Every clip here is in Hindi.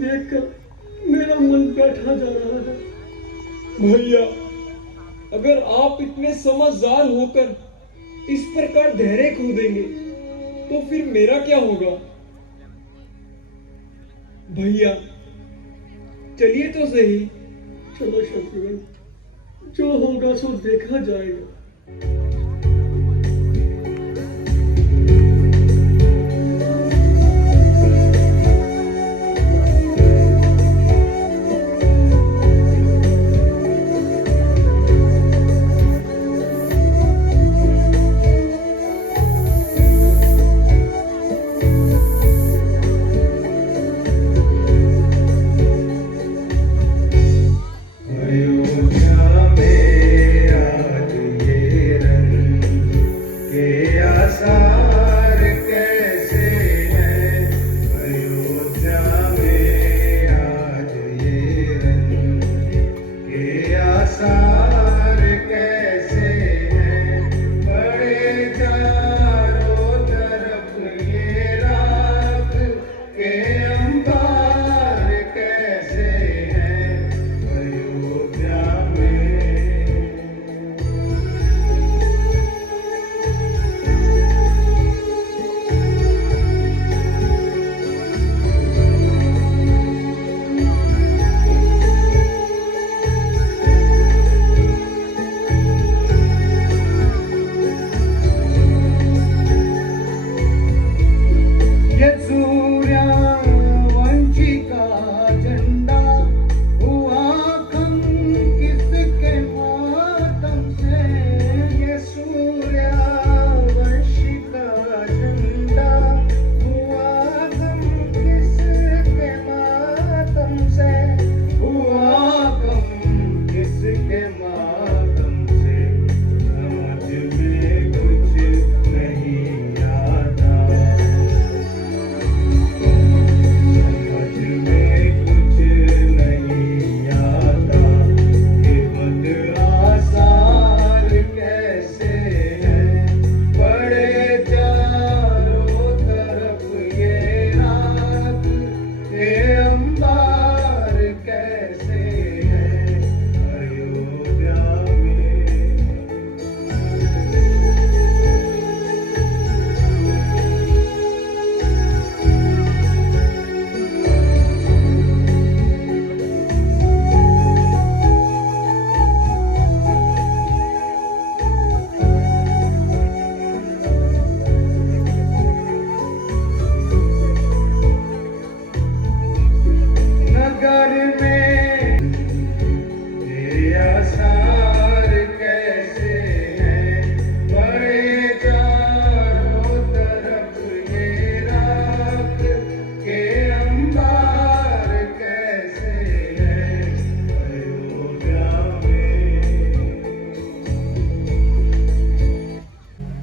देखकर मेरा मन बैठा जा रहा है। भैया, अगर आप इतने समझदार होकर इस प्रकार धैर्य खो देंगे तो फिर मेरा क्या होगा? भैया चलिए तो सही। चलो शत्रुघ्न, जो होगा सो देखा जाएगा।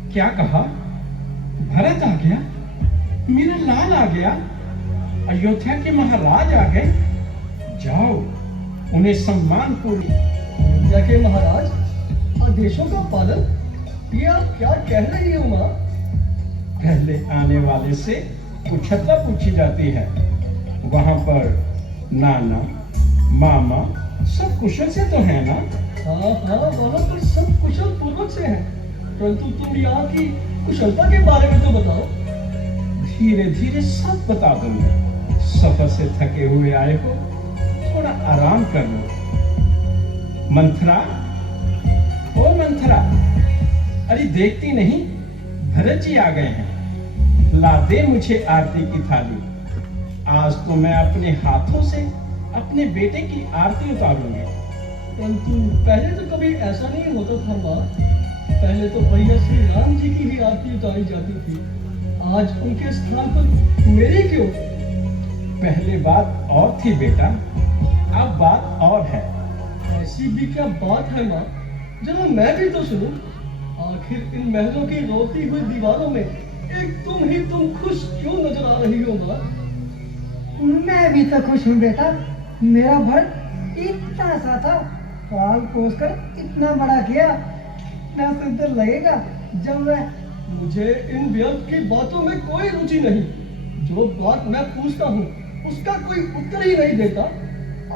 क्या कहा? भरत आ गया, मेरा लाल आ गया, अयोध्या के महाराज आ गए। जाओ उन्हें सम्मान पूर्वक। अयोध्या के महाराज आदेशों का पालन, ये आप क्या कह रही हो माँ? पहले आने वाले से कुशलता पूछी जाती है। वहां पर नाना मामा सब कुशल से तो है ना? हाँ हाँ, वहाँ पर सब कुशल पूर्वक से हैं, परंतु तुम यहाँ की कुशलता के बारे में तो बताओ। धीरे धीरे सब बता दूंगा। सफर से थके हुए आए हो, थोड़ा आराम कर लो। मंथरा, ओ मंथरा, अरे देखती नहीं, भरत जी आ गए हैं। ला दे मुझे आरती की थाली। आज तो मैं अपने हाथों से अपने बेटे की आरती उतारूंगी। परंतु पहले तो कभी ऐसा नहीं होता था माँ। पहले तो भैया श्री राम जी की ही आरती उतारी जाती थी, आज उनके स्थान पर मेरी क्यों? पहले बात और थी बेटा, अब बात और है। ऐसी भी क्या बात है माँ? जरा मैं भी तो सुनूं। आखिर इन महलों की रोती हुई दीवारों में एक तुम खुश क्यों नजर आ रही हो माँ? मैं भी तो खुश हूँ बेटा। मेरा भरत इतना सा था, पाल पोस कर इतना बड़ा किया। ना सुंदर लगेगा जब मैं। मुझे इन व्यर्थ की बातों में कोई रुचि नहीं। जो बात मैं पूछता हूँ उसका कोई उत्तर ही नहीं देता।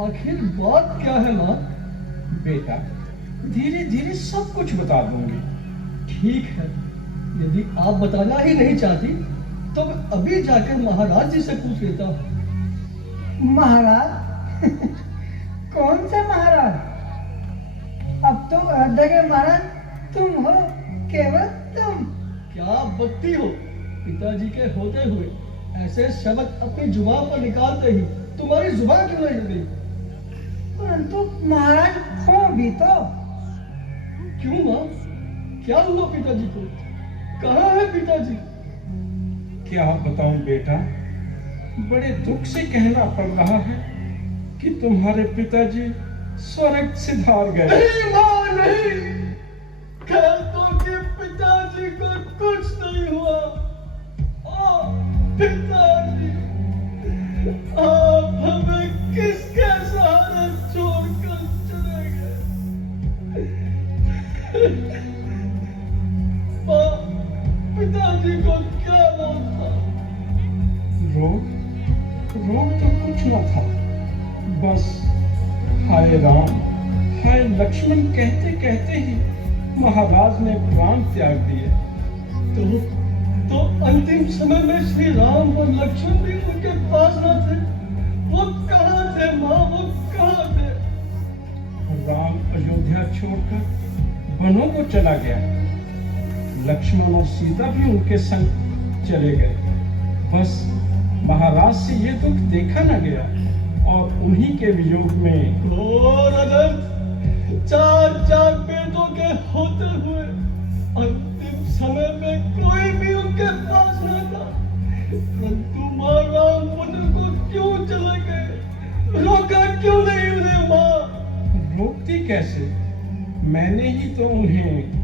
आखिर बात क्या है माँ? बेटा, धीरे धीरे सब कुछ बता दूंगी। ठीक है, यदि आप बताना ही नहीं चाहती तो मैं अभी जाकर महाराज जी से पूछ लेता हूँ। महाराज? कौन से महाराज? अब तो अयोध्या के महाराज तुम हो, केवल तुम। क्या बकती हो? पिताजी के होते हुए ऐसे शब्द अपनी जुबान पर निकालते ही तुम्हारी जुबान क्यों नहीं हिल गई? परंतु महाराज हो भी तो। क्यों माँ, क्या हुआ पिताजी को? कहाँ है पिताजी? क्या बताऊं बेटा, बड़े दुख से कहना पड़ रहा है कि तुम्हारे पिताजी स्वर्ग सिधार गए। नहीं माँ नहीं, कह दो कि पिताजी को कुछ नहीं हुआ। पिताजी, आप हमें किसके सहारे छोड़कर चले गए? माँ, पिताजी को क्या रोग था? रोग तो कुछ न था, बस हाय राम हाय लक्ष्मण कहते कहते ही महाराज ने प्राण त्याग दिए। तो अंतिम समय में श्री राम और लक्ष्मण भी उनके पास न थे। वो कहाँ थे माँ, वो कहाँ थे? राम अयोध्या छोड़कर वनों को चला गया। लक्ष्मण और सीता भी उनके संग चले गए। बस महाराज से ये दुख देखा न गया और उन्हीं के वियोग में घोर अनर्थ, चार बेटों के होते हुए अंतिम समय में कोई भी उनके पास न था। परंतु माँ राम वन को क्यों चले गए? रोका क्यों नहीं उन्हें माँ? रोकती कैसे? मैंने ही तो उन्हें